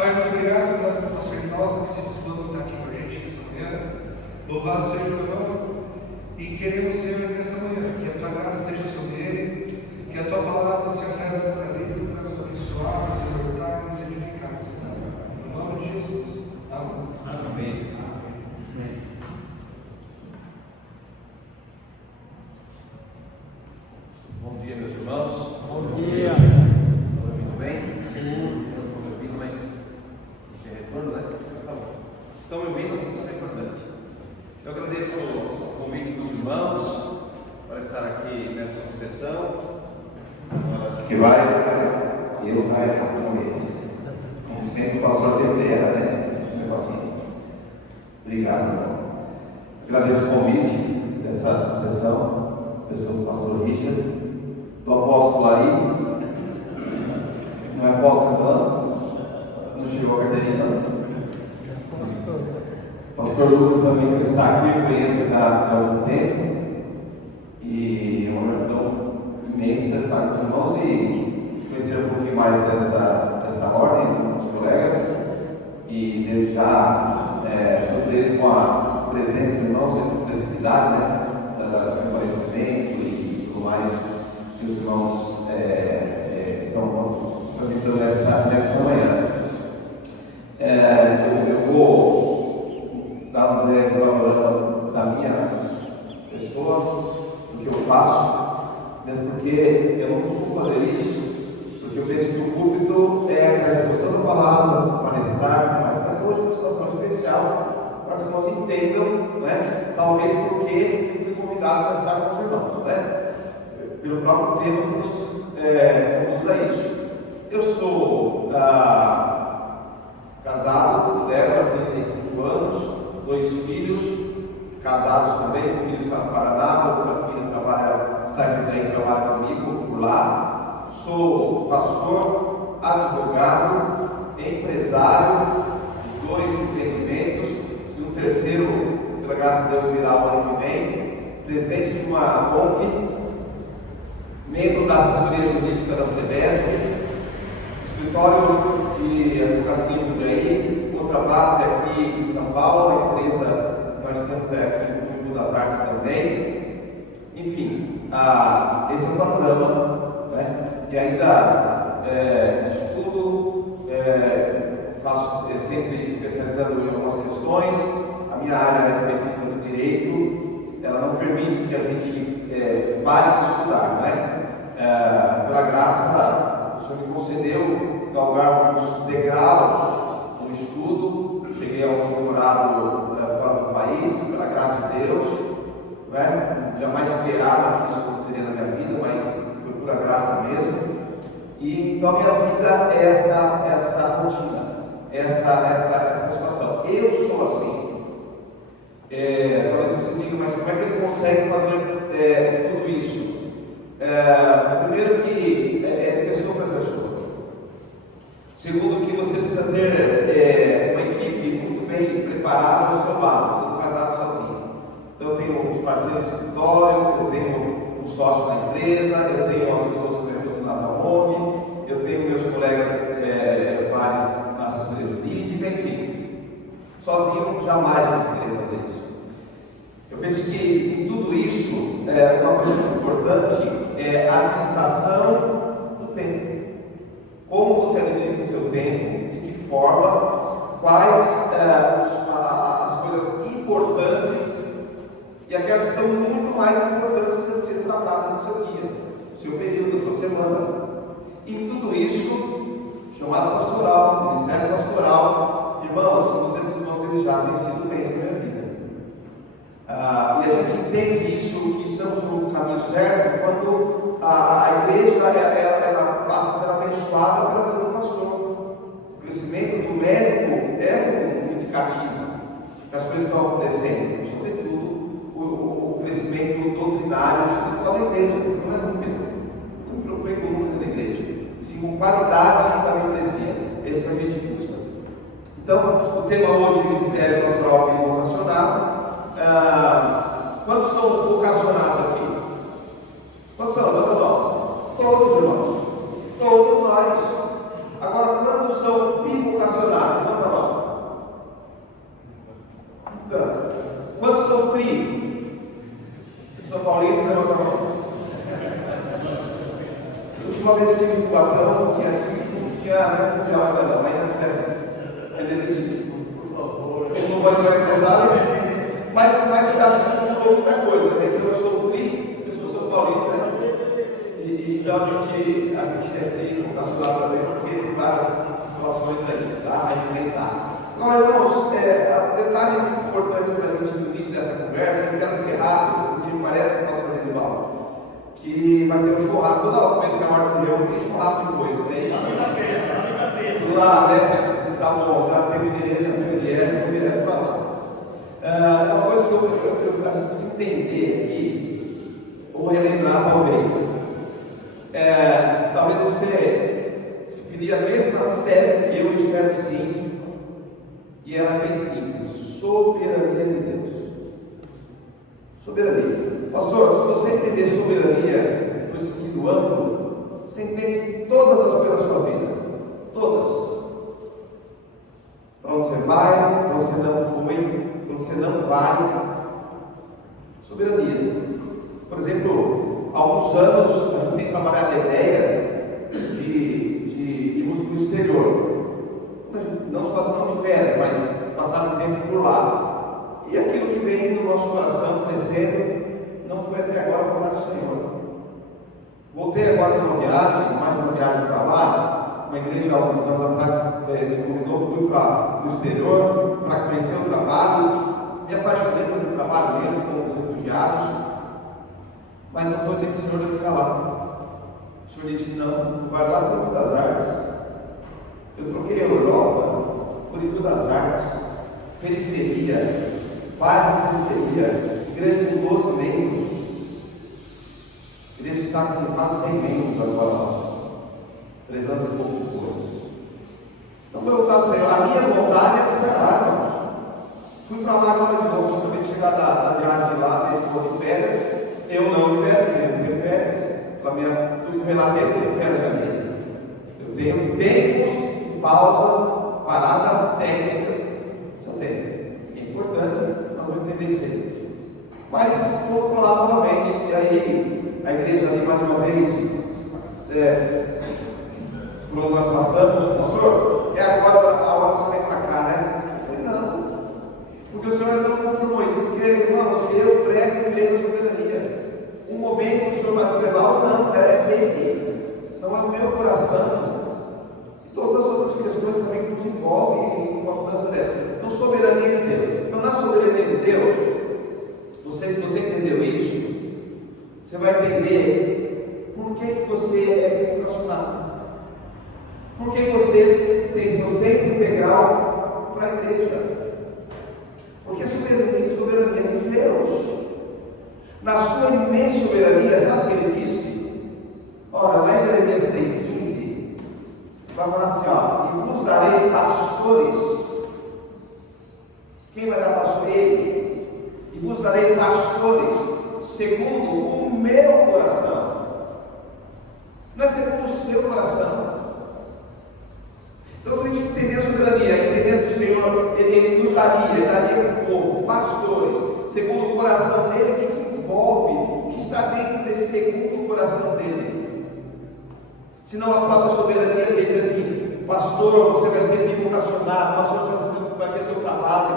Pai, muito obrigado pela nossa irmã que se dispôs a estar aqui com a gente nessa manhã. Louvado seja o teu nome. E queremos, Senhor, nessa manhã, que a tua graça esteja sobre ele, que a tua palavra, Senhor, saia da boca dele para nos abençoar, nos exortar, nos edificar. No nome de Jesus. Amém. Amém. Bom dia, meus irmãos. Bom dia. Estão ouvindo bem? Sim. Eu não estou me ouvindo, mas tem retorno, né? Tá bom. Estão me ouvindo? Isso é importante. Eu agradeço o convite dos irmãos para estar aqui nessa sucessão. Que vai, eu vai errar com eles. Como sempre, o pastor sempre era, né? Esse negocinho. Obrigado, irmão. Agradeço o convite dessa sucessão, pessoa do pastor Richard, do apóstolo aí. Não é apóstolo falando? Não chegou a carteirinha, não? Pastor Lucas também está aqui, eu conheço já há algum tempo. E é uma gratidão imensa estar com os irmãos e conhecer um pouquinho mais dessa ordem dos colegas. E desde já surpreso com a presença dos irmãos, essa simplicidade, né? Do conhecimento e tudo mais que os irmãos estão apresentando nesta manhã. Eu vou dar um breve panorama da minha pessoa, do que eu faço, mesmo porque eu não costumo fazer isso, porque eu penso que o púlpito é a exposição da palavra, palestrar, mas hoje é uma situação especial para que os irmãos entendam, né? Talvez porque eu fui convidado para estar com os irmãos, né? Pelo próprio tema que nos conduz a isso. Eu sou casado com Débora, 35 anos, 2 filhos, casados também, um filho está no Paraná, outra filha está em Jundiaí, trabalha comigo por lá. Sou pastor, advogado, empresário de 2 empreendimentos e um terceiro, pela graça de Deus, virá o ano que vem, presidente de uma ONG, membro da assessoria jurídica da CBS, escritório de advocacia em Jundiaí, outra base aqui em São Paulo, a empresa que nós temos aqui no Mundo das Artes também. Enfim, esse é o panorama, né? E ainda estudo, faço sempre especializando em algumas questões. A minha área específica do direito, ela não permite que a gente pare de estudar, né? Pela graça, o Senhor me concedeu galgar alguns degraus no estudo. Cheguei ao doutorado fora do país, pela graça de Deus, né? Jamais esperava que isso aconteceria na minha vida, mas foi pura graça mesmo. E então a minha vida é essa rotina, essa situação. Eu sou assim. Talvez você diga, mas como é que ele consegue fazer tudo isso? Primeiro que é de pessoa para pessoa. Segundo que você precisa ter uma equipe muito bem preparada ao seu lado, você não faz nada sozinho. Então eu tenho os parceiros do escritório, eu tenho um sócio da empresa, eu tenho as pessoas que me ajudam na ONG, eu tenho meus colegas pares na assessoria jurídica, enfim. Sozinho jamais eu conseguiria fazer isso. Eu penso que em tudo isso, uma coisa muito importante é a administração do tempo. Como você administra o seu tempo, de que forma, quais as coisas importantes e aquelas que são muito mais importantes que você precisa tratar no seu dia, no seu período, na sua semana. E tudo isso, chamado pastoral, ministério pastoral, irmãos, vocês vão desejar, tem sido bem na minha vida. E a gente entende isso, que estamos no caminho certo, quando a igreja ela passa a ser abençoada pela vida do pastor. O crescimento do médico é um indicativo que as coisas estão acontecendo, sobretudo o crescimento doutrinário de toda a igreja, não é número. Não me preocupei com o número da igreja, sim com qualidade da membresia. Esse que a gente busca. Então, o tema hoje é Ministério Pastoral e Vocacionado. Quantos são vocacionados aqui? Quantos são? Levanta a mão. Todos, irmãos. Todos nós. Agora, quantos são bivocacionados? o patrão tinha ainda não existe. Ainda existe. Por favor. Ele não pode mais usar, mas acho que mudou muita coisa, né? Eu sou o Tri, eu sou São Paulino, né? Então a gente é Tri, vocacionado também, porque tem várias situações aí a enfrentar. Agora, irmãos, um detalhe muito importante para a gente no início dessa conversa, eu quero ser rápido, porque me parece, pastor Edivaldo, que vai ter um churrasco, toda hora que a hora se reúne, tem churrasco depois, não é isso? Do lado, né? Tá bom, já teve endereço, já sei direto para lá. Uma coisa que eu preciso entender aqui, ou relembrar talvez, talvez você se filia a mesma tese que eu espero que sim, e ela é bem simples: soberania de Deus. Soberania. Pastor, se você entender soberania no sentido amplo, você entende todas as coisas da sua vida. Todas. Para onde você vai, para onde você não foi, para onde você não vai. Soberania. Por exemplo, há alguns anos a gente tem trabalhado a ideia de irmos para o exterior. Não só de férias, mas passar um tempo por lá. E aquilo que vem no nosso coração crescendo, não foi até agora a vontade do Senhor. Voltei agora de uma viagem, mais uma viagem para lá. Uma igreja, alguns anos atrás, me convidou, fui para o exterior para conhecer o trabalho. Me apaixonei pelo trabalho mesmo, com os refugiados. Mas não foi o tempo do Senhor de eu ficar lá. O Senhor disse: não, vai lá para o Rio das Artes. Eu troquei a Europa por Rio das Artes, periferia, bairro periferia, igreja com 12 membros. A igreja está com quase 100 membros agora, 3 anos e pouco depois. Não foi voltar ao Senhor, a minha vontade é esperar, irmãos. Fui para lá agora de novo, acabei de chegar da viagem de lá, desse povo de férias. Eu não de férias, porque eu não tenho férias. Tudo que eu relatei, eu tenho férias na minha. Eu tenho tempos, pausa, paradas técnicas, só tem. É importante, nós vamos entender isso aí. Mas vamos para lá novamente, e aí a igreja ali mais uma vez, quando nós passamos, pastor, é agora a hora que você vem para cá, né? Eu falei: não, porque o Senhor não confirmou isso, porque, irmãos, eu prego e creio na soberania. Um momento o Senhor vai nos levar ou não, é dele, não é o meu coração. Todas as outras questões também que nos envolvem com a mudança dela. Então, soberania de Deus. Então, na soberania de Deus, se você entendeu isso, você vai entender por que você é vocacionado. Por que você tem seu tempo integral para a igreja. Porque a soberania de Deus. Na sua imensa soberania, sabe o que ele disse? Ora, lá em Jeremias 3,15, vai falar assim: e vos darei pastores. Quem vai dar pastor? Ele. E vos darei pastores segundo o meu coração. Não é segundo o seu coração. Então, se a gente entender a soberania, entendendo que o Senhor, Ele nos daria para o povo pastores segundo o coração dele, que envolve, o que está dentro desse segundo o coração dele. Senão a própria soberania dele diz assim: pastor, você vai ser bem vocacionado, pastor, você vai ter teu trabalho,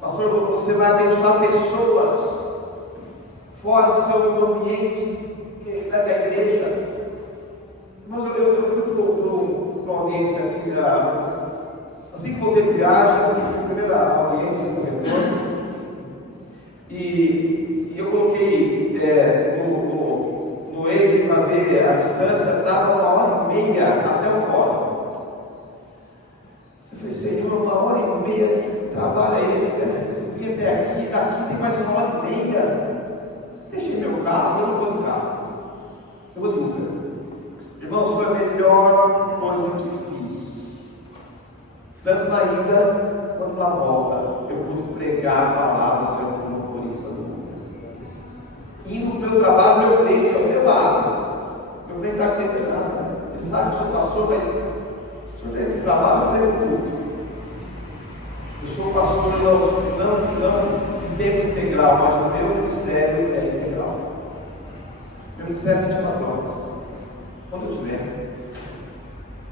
pastor, você vai abençoar pessoas fora do seu ambiente da igreja. Mas eu fui para uma audiência aqui, assim que voltei de viagem, a primeira audiência no retorno, e eu coloquei no Waze para ver a distância, dava 1h30 até o fórum. Eu falei: Senhor, 1h30 de trabalho é esse, né? Eu vim até aqui tem mais 1h30. Deixei meu carro, eu não vou no carro, eu vou de Uber. Irmãos, foi a melhor coisa que fiz, tanto na ida quanto na volta. Eu pude pregar palavras como motorista do mundo. Indo para o meu trabalho, meu cliente é o meu lado. Meu cliente está entendendo. Ele sabe que eu sou pastor, mas o senhor tem trabalho, eu tenho tudo. Eu sou pastor não de tempo integral, mas o meu ministério é integral. Meu ministério é 24 horas. quando eu tiver.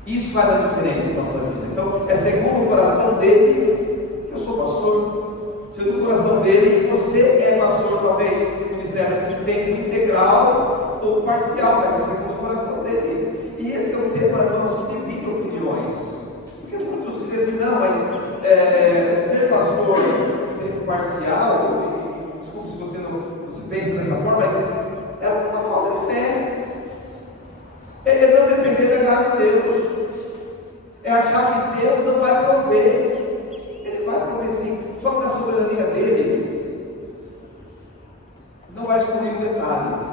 Isso faz a diferença na nossa vida. Então, é segundo o coração dele que eu sou pastor. Segundo o coração dele que você é pastor, talvez no ministério de tempo integral ou parcial, mas é segundo o coração dele. E esse é um tema, irmãos, que divide opiniões. Porque muitos dizem assim, não, mas ser pastor de tempo parcial, desculpe se você não se pensa dessa forma, mas é uma falta de fé. É não depender da graça de Deus. É achar que Deus não vai prover. Ele vai prover sim. Só que na soberania dele, não vai excluir o detalhe.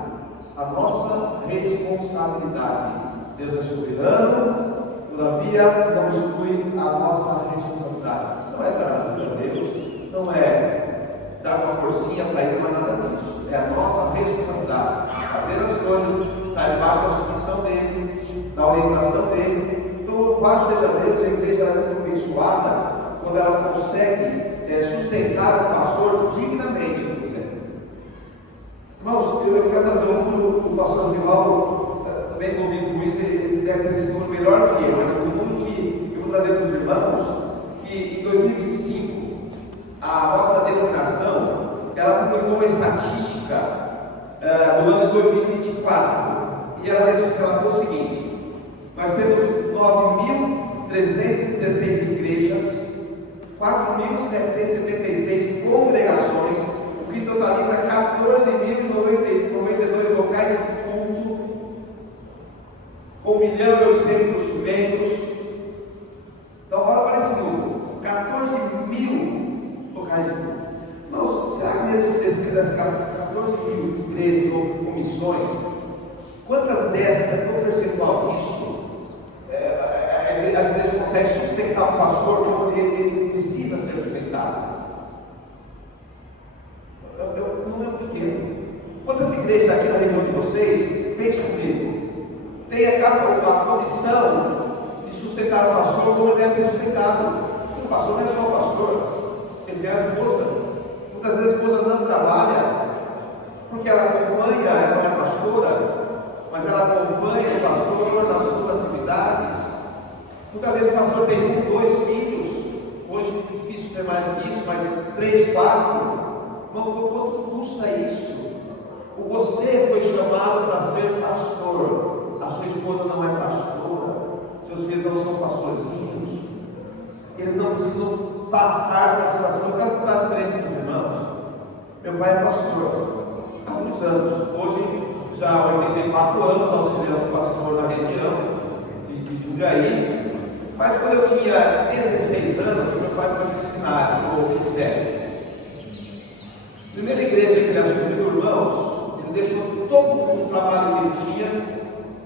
A nossa responsabilidade. Deus é soberano, todavia não exclui a nossa responsabilidade. Não é dar ajuda a Deus, não é dar uma forcinha para ele, não é nada disso. É a nossa responsabilidade. Fazer as coisas, estar embaixo da submissão dele, da orientação dele. Então, louvado seja Deus, a igreja é muito abençoada quando ela consegue sustentar o pastor dignamente. Irmãos, eu quero trazer um número do pastor Rivaldo, também convido com isso, ele deve ter esse número melhor que eu, mas o número que eu vou trazer para os irmãos, que em 2025, a nossa denominação, ela publicou uma estatística do ano de 2024, e ela relatou o seguinte: nós temos 9.316 igrejas, 4.776 congregações, o que totaliza 14.092 locais de culto, com 1.800.000 membros. Então, olha esse número: 14.000 locais de culto. Não, será que mesmo das 14.000 igrejas ou comissões, quantas dessas, qual o percentual disso? Às vezes consegue sustentar um pastor quando ele precisa ser sustentado. É um número pequeno. Quantas igrejas aqui na região de vocês, pense comigo, tem a condição de sustentar o pastor como ele deve ser sustentado? O pastor não é só o pastor, ele tem a esposa. Muitas vezes a esposa não trabalha porque ela acompanha, ela não é pastora, mas ela acompanha o pastor nas suas atividades. Muitas vezes o pastor tem 1, 2 filhos, hoje é difícil ter mais que isso, mas 3, 4. Irmão, quanto custa isso? Você foi chamado para ser pastor, a sua esposa não é pastora, seus filhos não são pastorzinhos, eles não precisam passar por uma situação. Eu quero contar a experiência dos irmãos. Meu pai é pastor há muitos anos, hoje já há 84 anos, auxiliando pastor na região de Jundiaí. Mas quando eu tinha 16 anos, meu pai foi disciplinário, ou ministério. Primeira igreja que ele assumiu, irmãos, ele deixou todo o trabalho que ele tinha,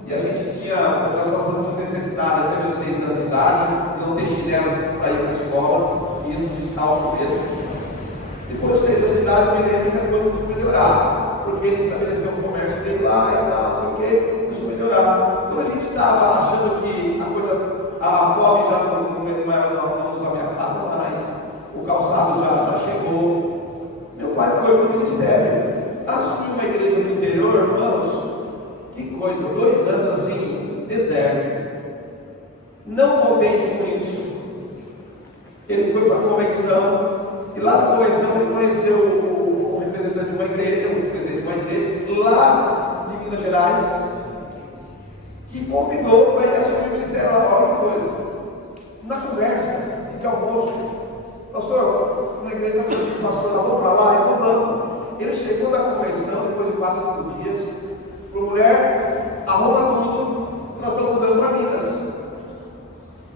e a gente tinha, nós passamos por necessidade até meus 6 anos de idade, não ter chinelo para ir para a escola, e nos descalço mesmo. Depois dos 6 anos de idade, eu me lembro que a coisa começou a melhorar, porque ele estabeleceu um comércio dele lá e tal, não sei o que, começou a melhorar. Quando a gente estava achando que a fome já não nos ameaçava mais, o calçado já chegou, meu pai foi para o ministério, assumiu uma igreja no interior, irmãos, que coisa, 2 anos assim, deserto, não contente com isso, ele foi para a convenção, e lá na convenção ele conheceu o representante de uma igreja, lá de Minas Gerais, que convidou para ele assumir o ministério lá. Olha que coisa. Na conversa de almoço, pastor, na igreja está falando, pastor, nós vamos para lá, e vamos. Ele chegou na convenção, depois de 4, 5 dias, para a mulher, arruma tudo, nós estamos mudando para Minas.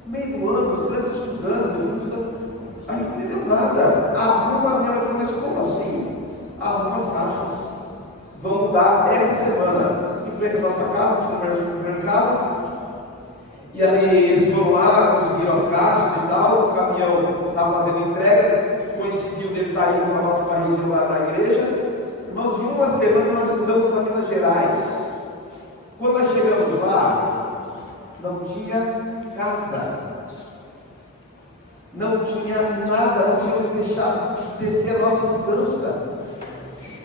Meio do ano, as crianças estudando, aí não entendeu nada. Arruma a minha falou, mas como assim? Arruma as caixas. Vão mudar essa semana. Em frente à nossa casa, no supermercado, e ali eles foram lá, conseguiram as caixas e tal, o caminhão estava fazendo entrega, coincidiu dele estar indo para a nossa região lá na igreja. Irmãos, em uma semana nós mudamos para Minas Gerais. Quando nós chegamos lá, não tinha casa, não tinha nada, não tinha onde deixar descer a nossa mudança.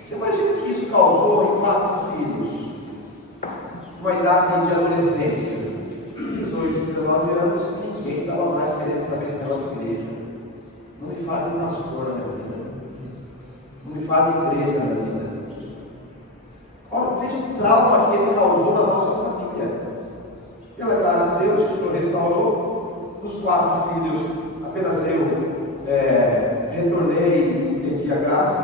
Você imagina que isso causou em 4 filhos? uma idade de adolescência, 18, 19 anos, ninguém estava mais querendo saber esse negócio de igreja. Não me fale de pastor na minha vida. Não me fale de igreja na minha vida. Olha, veja o trauma que ele causou na nossa família. Pela graça de Deus, o Senhor restaurou. Dos 4 filhos, apenas eu retornei e pedi a graça.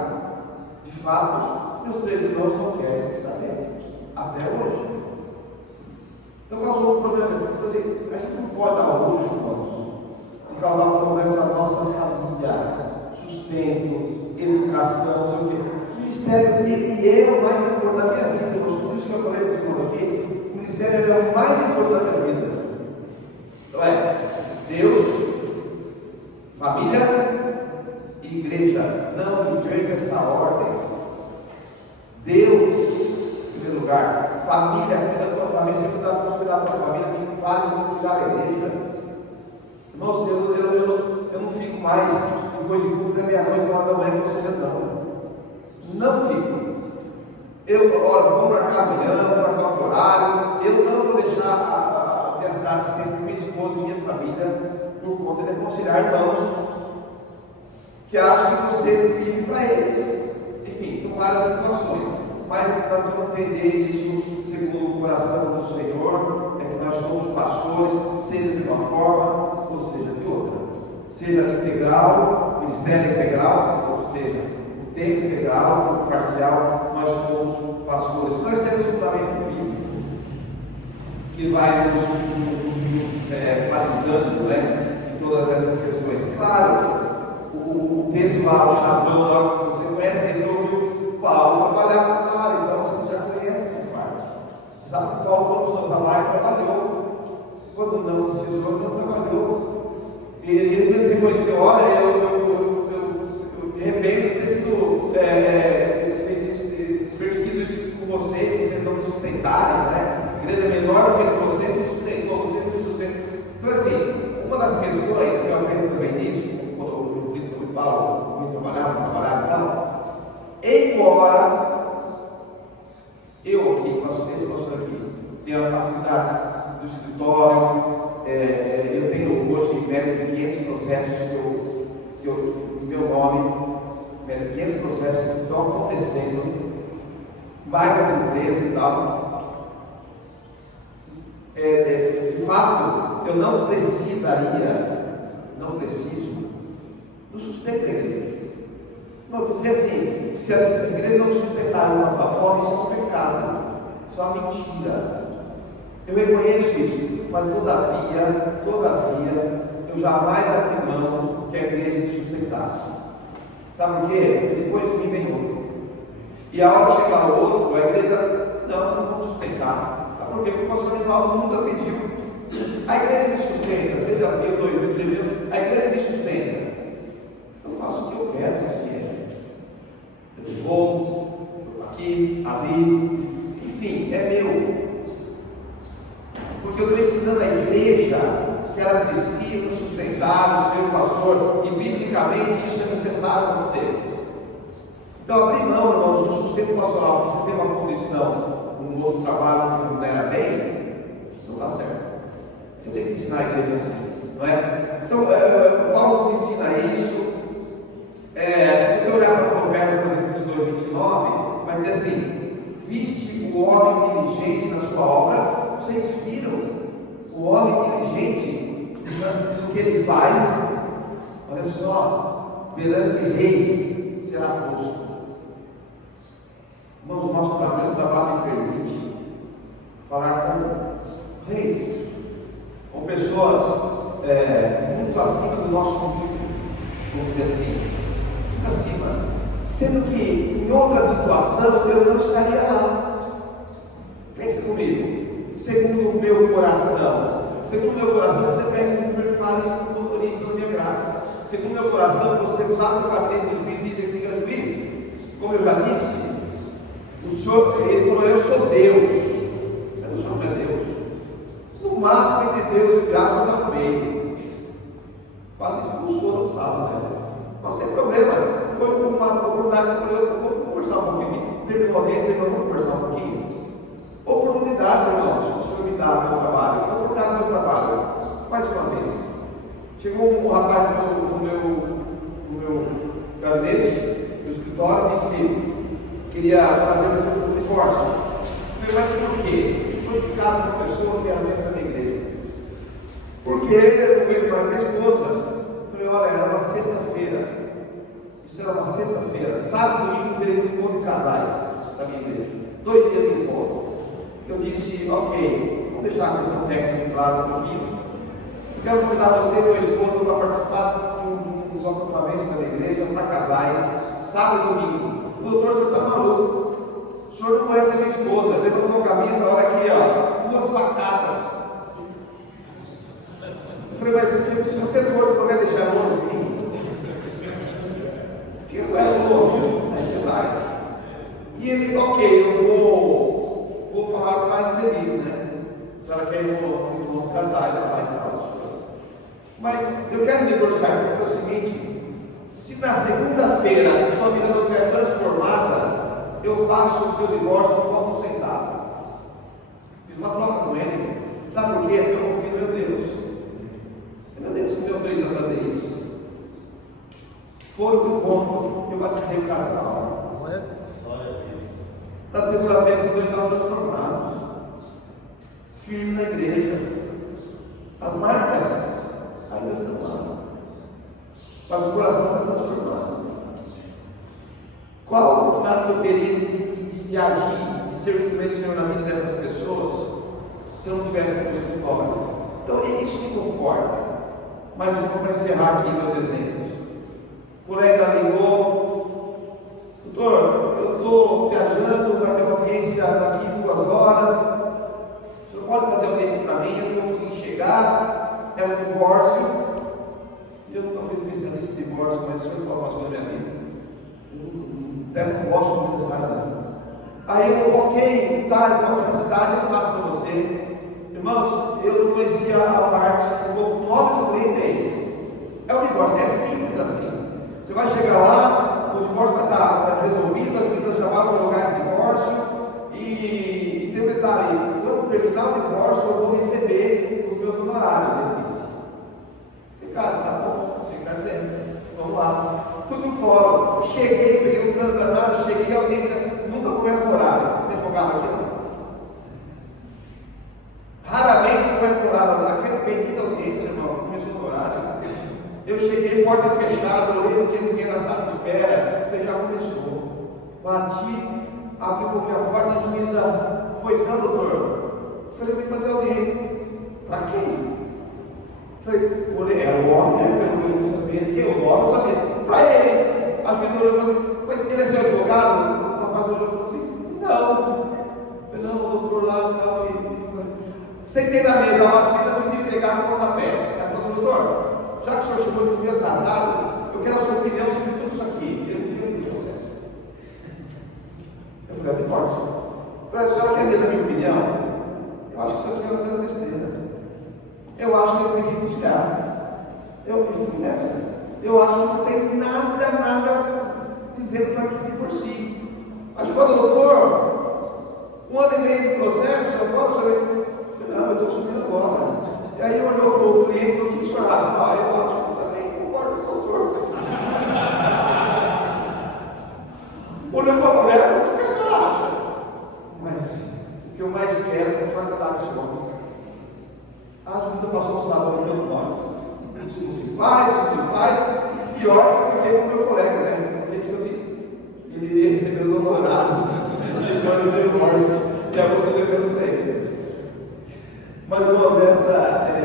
De fato, meus 3 irmãos não querem saber. Até hoje. Então causou um problema. Então, assim, a gente não pode dar o luxo, irmãos, de causar um problema na nossa família. Sustento, educação, não sei o quê. O ministério, ele é o mais importante da minha vida. Por isso que eu falei para o irmão aqui, o ministério ele é o mais importante da minha vida. Então Deus, família e igreja. Não inverta essa ordem. Deus, em primeiro lugar, família, cuida da tua família, você cuidar da tua família, quem vale você cuidar da igreja. Irmãos, eu não fico mais depois de culto da meia-noite, 1 hora da manhã, não fico. Olha, vamos marcar amanhã, vamos marcar outro horário. Eu não vou deixar a minha cidade sempre com minha esposa e minha família por conta de aconselhar irmãos que acham que você vive para eles. Enfim, são várias situações. Mas nós vamos entender isso segundo o coração do Senhor, é que nós somos pastores, seja de uma forma ou seja de outra. Seja integral, ministério integral, ou seja, o tempo integral, o parcial, nós somos pastores. Nós temos um fundamento bíblico que vai nos balizando, né, em todas essas questões. Claro, o texto lá, o chavão lá, que você conhece, ele ouviu Paulo trabalhar com o cara, então você já conhece essa parte. Sabe que Paulo, quando precisou trabalhar, trabalhou. Quando não precisou, não trabalhou. E ele reconheceu, olha, eu de repente ter sido permitido isso com vocês não me sustentarem, né? A igreja é menor do que vocês, me sustentou, vocês me sustentam. Então, assim, uma das questões que eu aprendi também nisso, quando eu reflito sobre Paulo, muito trabalhar e tal, embora eu aqui, pastor aqui, tenha atividades do escritório, eu tenho hoje em média de 500 processos que o meu nome, 500 processos que estão acontecendo, mais as empresas e tal. De fato, eu não preciso do sustento da igreja. Não, vou dizer assim, se a igreja não sustentar a nossa fome, isso é um pecado, isso é uma mentira. Eu reconheço isso, mas todavia, eu jamais abri mão que a igreja me sustentasse. Sabe por quê? Depois de mim vem outro. E a hora de chegar o outro, a igreja, não vamos sustentar. Sabe por quê? Porque o pastor Nivaldo nunca pediu. A igreja me sustenta, seja 1.000, 2.000, 3.000, a igreja me sustenta. Eu faço o que eu quero com a igreja. Eu devolvo, aqui, ali, enfim, é meu. Porque eu estou ensinando a igreja que ela precisa sustentar o seu pastor, e biblicamente isso é necessário acontecer. Então, abrir mão, irmãos, do sustento pastoral, porque você tem uma condição, um outro trabalho que não era bem, não está certo. Você tem que ensinar a igreja assim, não é? Então, Paulo nos ensina isso. Se você olhar para o Provérbio, por exemplo, 22, 29, vai dizer assim: viste o homem diligente na sua obra. Vocês viram o homem diligente no que ele faz? Olha só, perante reis será posto. Irmãos, o nosso trabalho permite falar com reis, com pessoas muito acima do nosso nível, vamos dizer assim, muito acima, sendo que em outra situação eu não estaria lá. Pense comigo. Segundo o meu coração, você pega o número e fala com motorista da minha graça. Segundo o meu coração, você bate o patente do juiz e diz que ele é juiz. Como eu já disse, o Senhor, ele falou: eu sou Deus. O Senhor não é Deus. No máximo, entre Deus e graça está no meio. Fala isso, o Senhor não sabe, né? Não tem problema. Foi uma oportunidade que eu falei: vamos conversar um pouquinho. Terminou a vez, vamos conversar um pouquinho. Oportunidade. oportunidade, irmãos, que o Senhor me dá no meu trabalho. Que oportunidade no meu trabalho? Mais uma vez. Chegou um rapaz no meu gabinete, no escritório, e disse que queria fazer um divórcio. Eu falei, mas por quê? Ele foi indicado por uma pessoa que era dentro da minha igreja. Porque eu veio para minha esposa. Eu falei, olha, era uma sexta-feira. Isso era uma sexta-feira. Sábado e domingo teremos encontro de casais da minha igreja. 2 dias de encontro. Eu disse, ok, vamos deixar a questão técnica claro um pouquinho. Eu quero convidar você e meu esposo para participar dos acampamentos da minha igreja para casais, sábado e domingo. O doutor, você está maluco. O senhor não conhece a minha esposa. Levantou a camisa, olha aqui, ó, 2 facadas. Eu falei, mas se você for, você não vai deixar longe de mim? Fica com ela longe, aí você vai. E ele, ok, eu vou falar para a feliz, né? Se ela quer ir no casais, ela vai e tal. Mas eu quero negociar porque é o seguinte: se na segunda-feira sua vida não estiver transformada, eu faço o seu divórcio com um centavo. Fiz uma troca com ele. Sabe por quê? Porque eu confio no meu Deus. É meu Deus que me autoriza a fazer isso. Foi do ponto, eu batizei o casal. Na segunda-feira, esses 2 estavam transformados. Firme na igreja. As marcas ainda estão lá. Mas o coração está transformado. Qual a oportunidade que eu teria de agir, de ser o instrumento do Senhor na vida dessas pessoas, se eu não tivesse no escritório? Então, isso me conforta. Mas eu vou encerrar aqui meus exemplos. O colega ligou, doutor, eu estou viajando, vai ter uma audiência daqui 2 horas. O senhor pode fazer audiência para mim? Eu não consigo chegar, é um divórcio. E eu nunca fui especialista em divórcio, mas o senhor fala umas coisas da minha vida. Eu não gosto muito dessa área. Aí eu, ok, tá, então na cidade eu faço para você. Irmãos, eu não conhecia a parte, o nome do cliente é esse. É o divórcio, é simples assim. Você vai chegar lá, o divórcio vai estar resolvido, as pessoas já vão colocar esse divórcio. E tem um detalhe: quando terminar o divórcio, eu vou receber os meus honorários. Ele disse. E cara, tá bom, você está dizendo, vamos lá. Fui no fórum, cheguei, peguei um plano danado, cheguei, a audiência nunca começa o horário. Tem fogado aqui não? Raramente começa o horário, aquela bendita audiência, irmão, começou no horário. Eu cheguei, porta fechada, olhei, não tinha ninguém na sala de espera, já começou. Bati, abri um pouquinho a porta, a juíza, pois não, doutor? Eu falei, eu vim fazer audiência. Para quem? Falei, olhei, é o homem, né? Eu não sabia, quem é o homem, eu sabia. Para ele. A juíza olhou e falou assim, mas ele é seu advogado? O rapaz olhou e falou assim, não. Eu falei, não, o doutor lá estava aí. Sentei na mesa lá, fiz a pegar no pontapé. Ela falou assim, doutor, já que o senhor chegou de um dia atrasado, eu quero a sua opinião sobre tudo isso aqui. Eu não tenho processo. Eu falei, divórcio. Eu falei, a senhora quer mesmo a minha opinião? Eu acho que o senhor fez a mesma besteira. Eu acho que eles têm que reconciliar. Eu fui nessa. Eu acho que não tem nada dizendo para que se divorcie. Acho que o doutor, 1 ano e meio de processo, eu posso saber. Não, eu estou subindo agora. E aí olhou para o cliente e falou, o que o senhor acha? Ah, eu acho que eu também concordo com o doutor. Olhou para a mulher e falou, o que o senhor acha? Mas o que eu mais quero é continuar casado com esse homem. A juíza passou o sábado dando nós. Isso não se faz. Pior que eu fiquei com o meu colega, né? Ele ia receber os honorários depois do divórcio. Já vou fazer pelo tempo. Mas, irmãos, essa é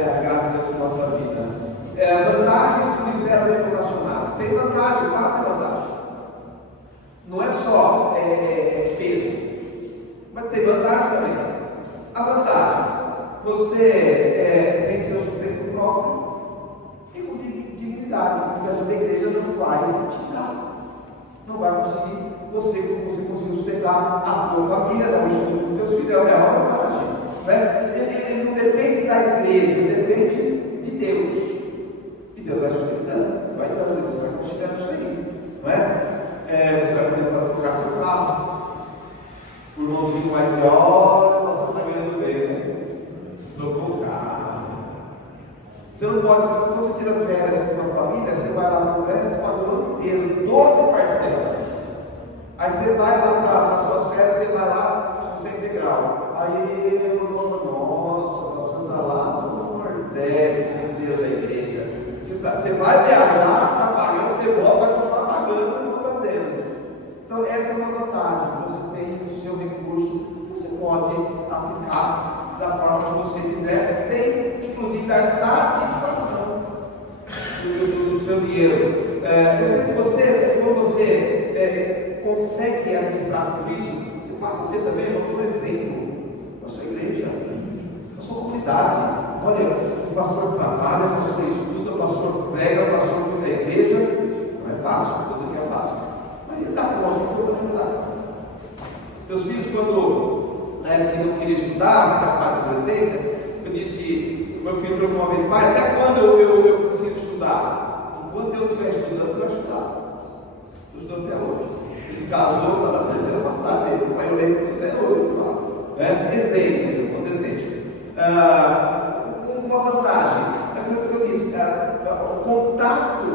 a graça da nossa vida. Vantagens do ministério bem relacionado. Tem vantagem, claro que tem vantagem. Não é só peso, mas tem vantagem também. A vantagem, você tem seu sustento próprio e com dignidade, porque a igreja não vai te dar. Não vai conseguir, você conseguir sustentar a tua família, dar o estudo dos teus filhos, é a vantagem. Né? Ele não depende da igreja, ele depende de Deus. E Deus vai sustentando, vai dando, você vai considerando isso aí. Não é? Você vai começar a tocar seu carro. O irmãozinho vai dizer, olha, nós estamos ganhando Você não pode, quando você tira férias com a família, você vai lá no Congresso, você paga o ano inteiro, 12 parcelas. Aí você vai lá para as suas férias, você vai lá, você é integral. Aí eu falo, nossa, nós vamos lá no Nordeste, sem Deus da igreja. Você vai viajar, está pagando, você volta, vai continuar pagando, não estou fazendo. Então, essa é uma vantagem. Você tem o seu recurso, você pode aplicar da forma que você quiser, sem, inclusive, dar satisfação do seu dinheiro. Quando você consegue administrar tudo isso, você passa a ser também um exemplo da sua igreja, da sua comunidade. Olha, o pastor trabalha, o pastor estuda, o pastor prega, o pastor cuida da igreja. Não é fácil, tudo que é fácil. Mas ele dá conta, tudo que dá. Meus filhos, quando na época que não queria estudar, na fase de adolescência, eu disse, meu filho perguntou uma vez, pai, até quando eu consigo estudar? Enquanto eu estiver estudando, você vai estudar. Eu estou até hoje. Ele casou, está na terceira faculdade dele, mas eu lembro disso até hoje, eu falo. Exemplo, alguns exemplos. Uma vantagem, aquilo que eu disse, o contato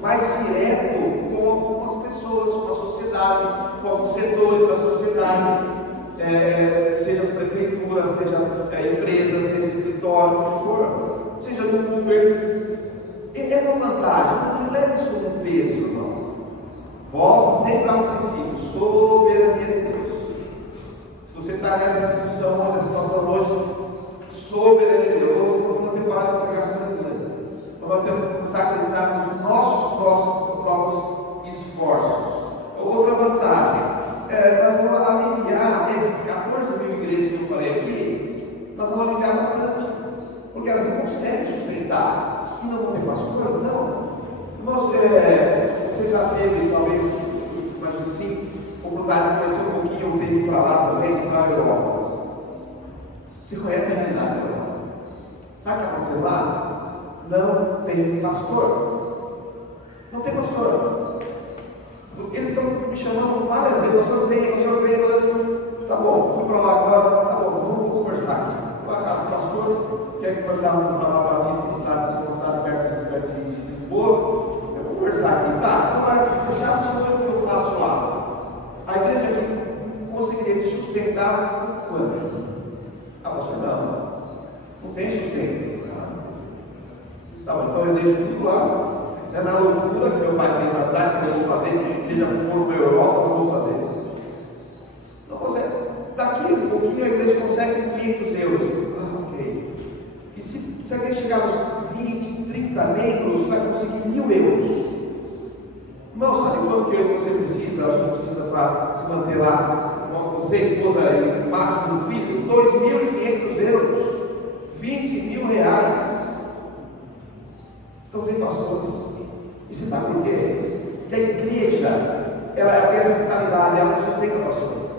mais direto com as pessoas, com a sociedade, com alguns setores da sociedade, seja prefeitura, seja empresa, seja escritório, o que for, seja no Uber. É uma vantagem, não leva isso como peso, irmão. Volta sempre ao princípio, soberania de Deus. Se você está nessa função, nessa situação hoje, soberania de Deus, vamos ter temporada para gastar dinheiro. Vamos ter que começar a acreditar nos nossos próprios esforços. Outra vantagem, nós vamos aliviar esses 14 mil igrejas que eu falei aqui, nós vamos aliviar bastante, porque elas não conseguem sustentar. E não vão ter pastor? Não. Você já teve, talvez, imagino assim, oportunidade de conhecer um pouquinho o tempo para lá também, para a Europa. Você conhece a realidade da Europa? Sabe o que está acontecendo lá? Não tem pastor. Não tem pastor. Eles estão me chamando várias vezes, pastor, vem aqui, tá bom, fui para lá agora, tá bom, vamos conversar aqui. O pastor quer que eu vá para lá, Batista, que está perto de Lisboa, eu vou conversar aqui, tá, você vai já saber o que eu faço lá. A igreja aqui conseguiria sustentar quando? Pastor, não tem sustento. Tá bom, então eu deixo tudo lá. É na loucura que meu pai fez lá atrás, que eu vou fazer, seja por uma Europa, eu vou fazer. Não consegue. Daqui um pouquinho a igreja consegue 500 euros. Ok. E se a igreja chegar aos 20, 30 membros, vai conseguir 1.000 euros. Não sabe quanto que você precisa? A gente precisa para se manter lá. Você, esposa, e máximo do filho, 2.500 euros. 20 mil reais. Estão sem pastores. E você sabe por quê? Porque a igreja, ela tem essa mentalidade, ela não sustenta pastores.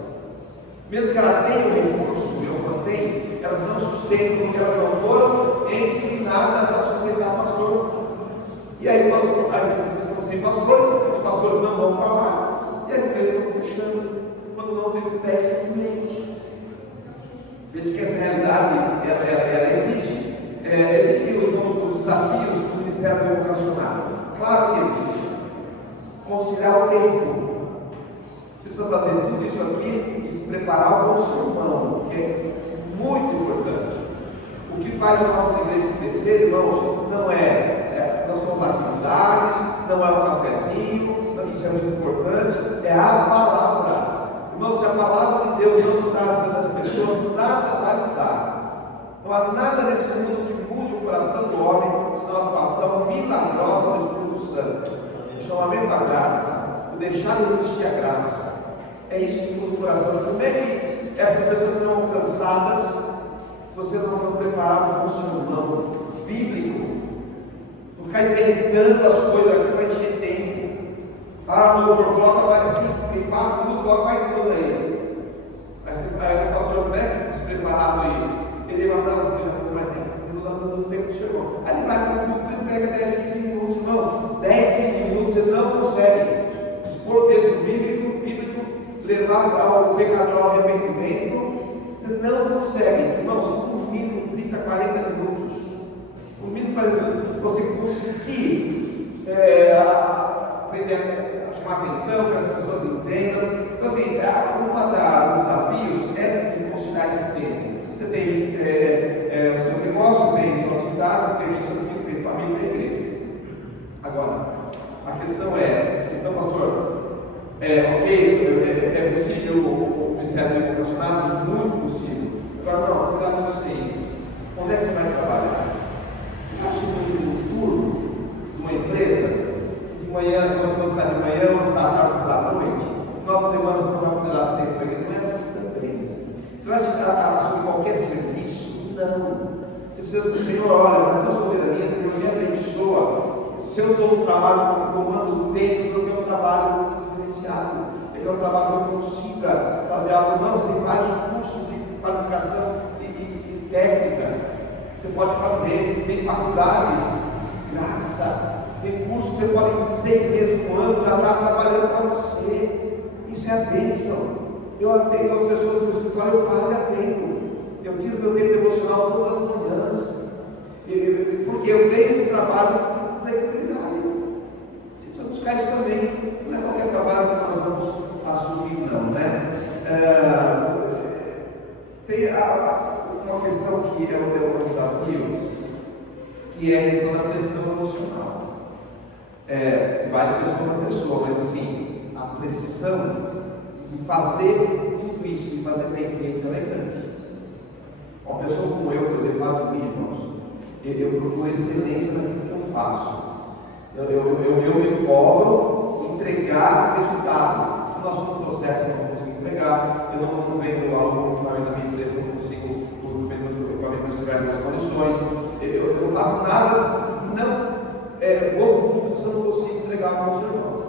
Mesmo que ela tenha o recurso, e algumas têm, elas não sustentam porque elas não foram ensinadas a sustentar pastor. E aí, quando estão sem pastores, os pastores não vão para lá, e as igrejas estão fechando, quando não vem 10 membros. Veja que essa realidade, ela existe. Existem os desafios do Ministério Vocacional. Claro que existe. Conciliar o tempo. Você precisa fazer tudo isso aqui e preparar o bom sermão, que é muito importante. O que faz a nossa igreja crescer, irmãos, não são as atividades, não é o cafezinho, isso é muito importante, é a palavra. Irmãos, se a palavra de Deus não mudar a vida das pessoas, nada vai mudar. Não há nada nesse mundo que mude o coração do homem, senão a atuação milagrosa do Espírito Santo. O chamamento à graça, o deixar de existir a graça. É isso que muda o coração. Como é que essas pessoas serão alcançadas se você não preparar um sermão bíblico? Não ficar inventando as coisas aqui para encher tempo. O louvor coloca vai assim, tem 4 minutos, coloca vai tudo aí. Aí o pastor despreparado aí, ele vai dar no tempo do sermão. Aí ele vai para o culto e pega 10, 15 minutos, irmão. 10, 15 minutos você não consegue expor o texto bíblico, levar ao pecador ao arrependimento. Você não consegue, irmãos, no mínimo 30, 40 minutos. No mínimo para você conseguir aprender a chamar atenção, que as pessoas entendam. Então, assim, dos desafios é sim conciliar esse tempo. Você tem o seu negócio, tem sua atividade, você tem o seu tempo, tem família, tem igreja. Agora, a questão é, então, pastor, é possível o Ministério Educacional? Muito possível. Agora, não, cuidado com isso aí. Onde é que você vai trabalhar? Você está assumindo um turno de uma empresa que de manhã, você não está de manhã, ou está à tarde da noite, no final de semana você não vai poder dar ciência para ele. Não é assim também. Você vai assumir qualquer serviço? Não. Você precisa do Senhor, olha, na tua soberania, Senhor, me abençoa. Se eu estou no trabalho tomando tempo, eu quero um trabalho diferenciado. Eu quero um trabalho que eu consiga fazer algo. Não, você tem vários cursos de qualificação e técnica. Você pode fazer, tem faculdades, graça, tem curso que você pode em 6 meses, 1 ano, já está trabalhando para você. Isso é a bênção. Eu atendo as pessoas no escritório, eu quase atendo. Eu tiro meu tempo devocional todas as manhãs. Porque eu tenho esse trabalho com flexibilidade. Você precisa buscar isso também. Não é qualquer trabalho que nós vamos assumir, não, né? Tem uma questão que é um desafio, que é a questão da pressão emocional. Vai pressão da pessoa, mas assim, a pressão de fazer tudo isso, de fazer bem feito, ela é grande. Uma pessoa como eu, por exemplo, de mim, irmãos, eu procuro excelência naquilo que eu faço. Eu me cobro entregar resultado. Se nós somos processo, eu não consigo entregar, eu não estou vendo algo no da minha empresa, eu não consigo, o equipamento estiver nas condições, eu não faço nada, vou público se eu não consigo entregar para os irmãos.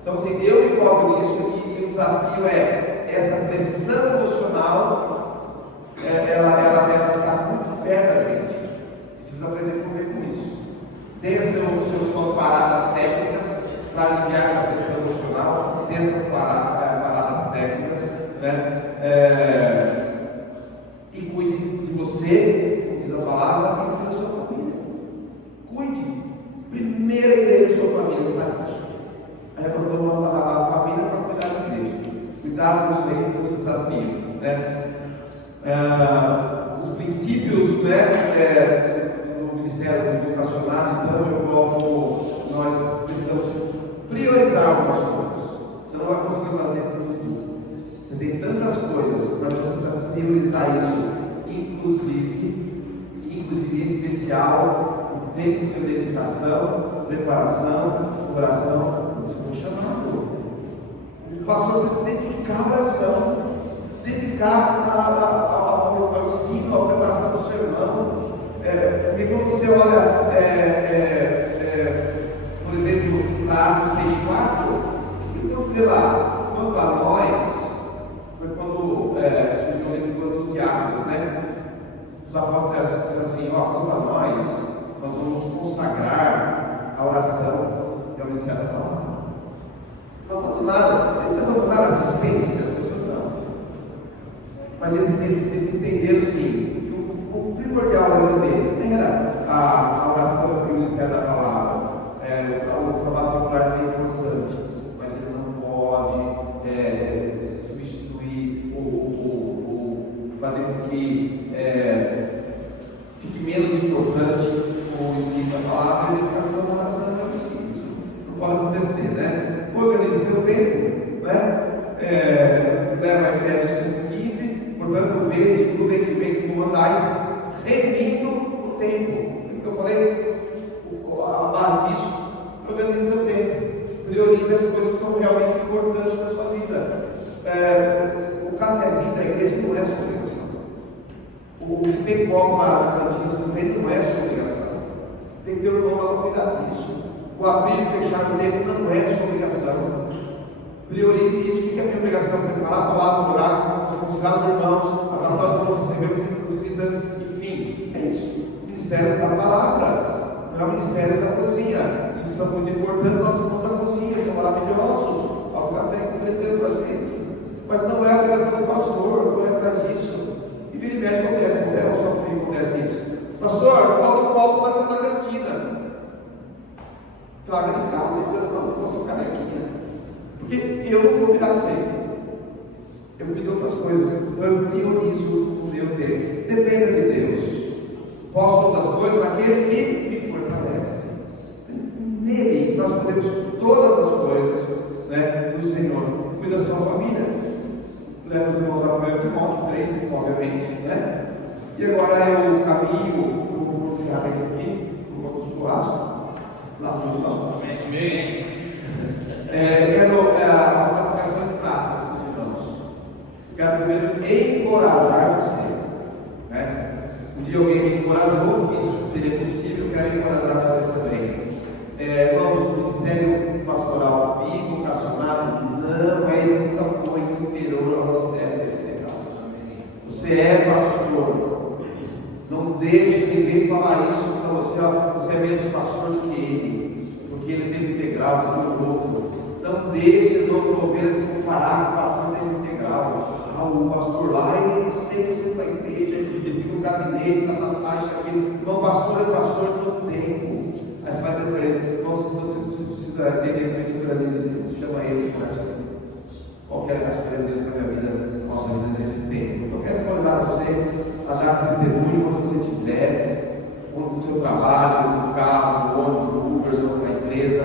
Então, assim, eu me cobro nisso e o desafio é essa pressão emocional, ela está muito perto da gente. Você precisa aprender a correr com isso. Tenha suas paradas técnicas para aliviar essa pressão emocional, tenha essas paradas técnicas, né? E cuide de você, como diz a palavra, e cuide da sua família. Cuide. Primeiro a igreja da sua família, sabe disso? Aí abandonou a família para cuidar da igreja. Cuidado com isso aí, com esse desafio, né? Os princípios, né, do Ministério Educacional, então, nós precisamos priorizar algumas coisas. Você não vai conseguir fazer tudo. Você tem tantas coisas, mas você precisa priorizar isso, inclusive em especial, o tempo de sua dedicação, preparação, oração. Você foi chamado. O pastor precisa se dedicar à oração, se dedicar ao ensino, à preparação do sermão. Porque quando você olha, por exemplo, para Atos 6,4, o que vocês vão dizer lá? Quanto a nós, foi quando surgiu a figura dos diáconos, né? Os apóstolos disseram assim: quanto a nós vamos consagrar a oração e ao ministério da palavra. Não falta nada, eles não vão dar assistência, as pessoas não. Mas eles entenderam sim. O primordial da vida deles era a oração e o ministério da palavra. O trabalho secular é importante, mas ele não pode substituir ou fazer com que fique menos importante o ensino da palavra e a educação da oração e o ensino. Isso não pode acontecer, né? Organize seu tempo, né? Leva a Efésios 5,15, portanto, vede prudentemente como andais, remindo o tempo. O que eu falei? A base disso, organize seu tempo, priorize as coisas que são realmente importantes na sua vida. O cafezinho da igreja não é sua obrigação. O que tem copo na cantina também não é sua obrigação. Tem que ter o irmão para cuidar disso. O abrir e fechar o tempo não é sua obrigação. Priorize isso. O que é a minha obrigação? Preparar a palavra, orar, considerar os irmãos, abraçar os irmãos, receber os visitantes, enfim, é isso. O ministério da palavra, não é o ministério da cozinha. Eles são muito importantes, nós somos da cozinha, são maravilhosos. Ao café que ofereceram para a gente. Mas não é a obrigação do pastor, não é atrás disso. E vira e mexe acontece, não é só comigo acontece isso. Pastor, falta um copo na cantina. Claro, nesse caso, eu não sou carequinha. Porque eu não vou cuidar você. Eu cuido de outras coisas. Então eu priorizo o meu Deus. Dependa de Deus. Posso outras coisas naquele que me fortalece. Nele nós podemos todas as coisas, né, do Senhor. Cuida da sua família. Leva os irmãos a 1 Timóteo 3, obviamente, né? E agora eu caminho, eu vou encerrar aqui, no churrasco, lá no Japão. Amém. Quero as aplicações práticas, irmãos. Quero primeiro encorajar você, né? Um dia alguém me encorajou, que isso seria possível, quero encorajar você também. Irmãos, o ministério pastoral bivocacionado não é e nunca foi inferior ao ministério ministerial. Você é pastor. Não deixe ninguém falar isso para você, você é menos pastor do que ele, porque ele teve integral do que o outro. Não deixe o doutor ovelha te comparar com o pastor teve integral. O pastor lá, ele sempre vai para a igreja, ele fica no gabinete, está na paz, isso aqui. O pastor é pastor todo tempo. Aí você vai dizer para ele, nossa, você precisa entender que isso é de Deus, chama ele para isso. Qual que é a escolha de Deus para a minha vida, nossa vida nesse tempo? Eu quero convidar você a dar testemunho quando você estiver, no seu trabalho, no carro, no ônibus, no Uber, na empresa,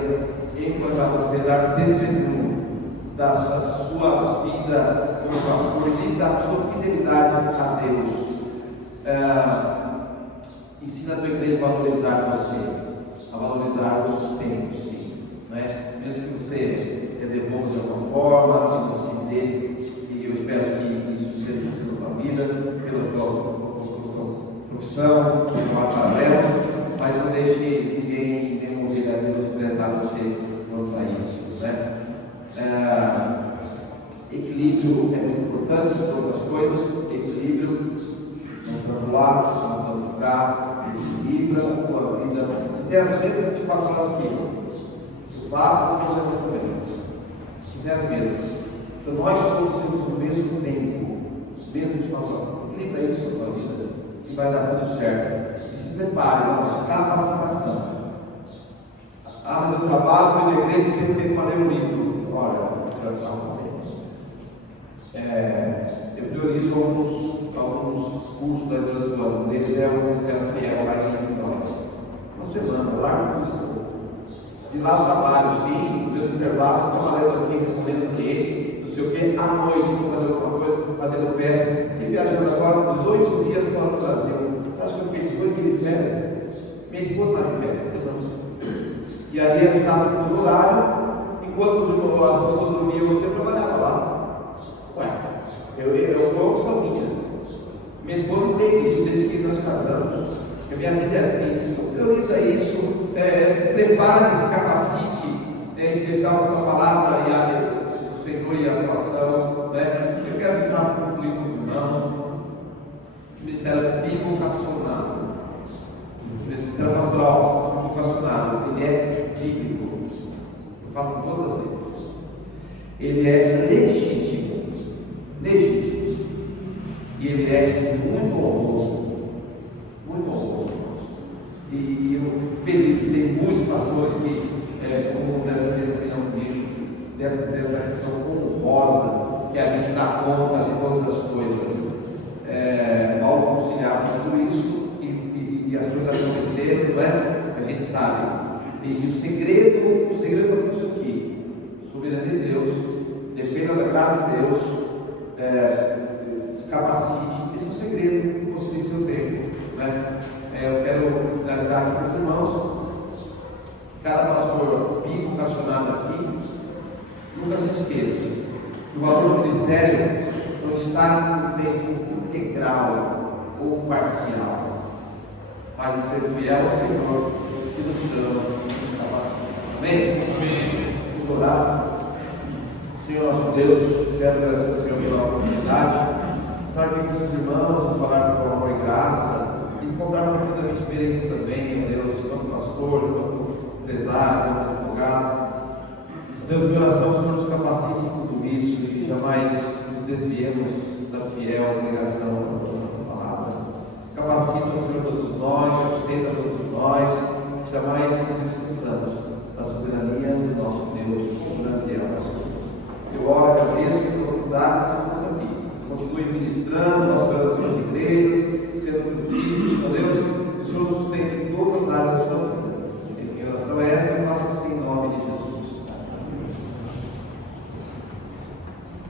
encontrar você a dar testemunho da sua vida como pastor e da sua fidelidade a Deus. Ensina a tua igreja a valorizar você, a valorizar o sustento, sim, né? Mesmo que você devolva de alguma forma, que você deles, e eu espero que isso seja possível na tua vida, pela tua profissão, trabalho paralelo, mas não deixe ninguém demover a menosprezar vocês quanto a isso, né? Equilíbrio é muito importante em todas as coisas. Equilíbrio, não tanto lá, não tanto cá, equilibra a tua vida. Se tem as mesmas 24 horas que eu passo, os problemas também. Se tem as mesmas. Então nós todos temos o mesmo tempo, mesmo 24 horas. Equilibra isso na tua vida e vai dar tudo certo. E se prepare, nossa capacitação. Mas eu trabalho pela igreja e tenho tempo para ler um livro. Olha, já está um tempo. Eu priorizo alguns cursos da durante o ano. Um deles é o Ministério Fiel lá em Vitória. Uma semana, largo tudo. De lá eu trabalho, sim, nos meus intervalos, trabalhando aqui, respondendo cliente, não sei o que, à noite, vou fazer alguma coisa, fazendo peça. Estive viajando agora 18 dias fora do Brasil. Você acha que eu fiquei 18 dias de férias? Minha esposa está de férias, não. E ali a gente estava no fuso horário, enquanto as pessoas dormiam, eu trabalhava lá. Ué, foi uma opção minha. Minha esposa não tem isso desde que nós casamos. A minha vida é assim. Prioriza isso, se prepare, se capacite, em especial com a palavra e a Senhor e a atuação. Né? Eu quero estar concluindo com os irmãos. O ministério bivocacionado. Ministério pastoral bivocacionado. Ele é bíblico. Eu falo com todas as letras. Ele é legítimo. Legítimo. E ele é muito honroso. Muito honroso. E eu fico feliz que tem muitos pastores que, como dessa vez aqui não comigo, dessa questão honrosa, que a gente dá conta de todas as coisas. Ao conciliar tudo isso e as coisas acontecerem, não é? A gente sabe. E o segredo para tudo isso aqui, soberania de Deus, dependa da graça de Deus, capacite, esse é o segredo, construir seu tempo. Né? Eu quero finalizar aqui com os irmãos. Cada pastor bivocacionado aqui, nunca se esqueça que o valor do ministério não está no tempo integral ou parcial, mas ser fiel ao Senhor que nos chama, nos capacita. Amém? Amém. Vamos orar. Senhor nosso Deus, quero agradecer ao Senhor pela oportunidade de estar aqui com esses irmãos, falar com amor e graça e contar um pouquinho da minha experiência também, meu Deus, quanto pastor, quanto empresário, quanto advogado. Deus, de oração, o Senhor nos capacite em tudo isso e jamais nos desviemos da fiel pregação da tua palavra. Capacita, Senhor, todos nós, sustenta todos nós, jamais nos esqueçamos da soberania do nosso Deus, como grande é o nosso Deus. Eu oro e agradeço que as oportunidades estamos aqui. Continue ministrando, nós